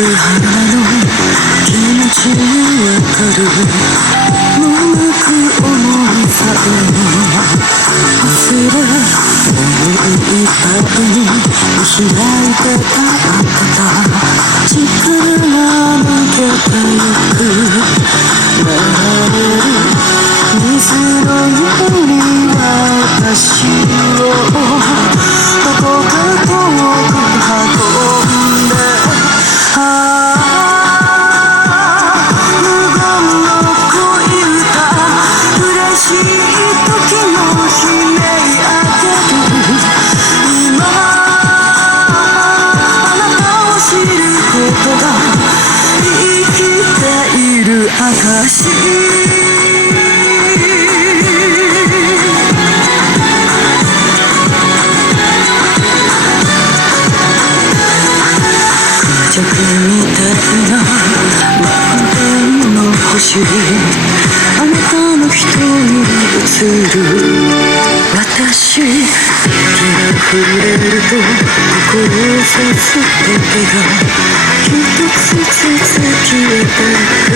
く花の気持ちにわかる無く思いさえ忘れ思いいっぱいに開いてた力が抜けてゆく流れる水のように私をどこか遠く運んで無言の恋歌嬉しい時の悲鳴あげる今あなたを知ることが生きている証みたいな満天の星あなたの瞳に映る私手が触れると心を刺す時が一つずつ消えてく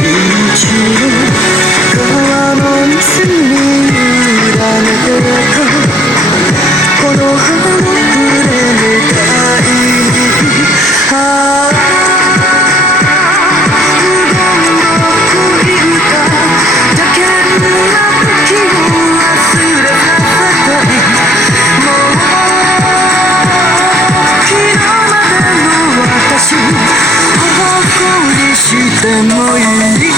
命を川の水に委ねてたこの花の触れみたい無言の恋歌だけが時を忘れさせてもう昨日までの私を誇りしてもいい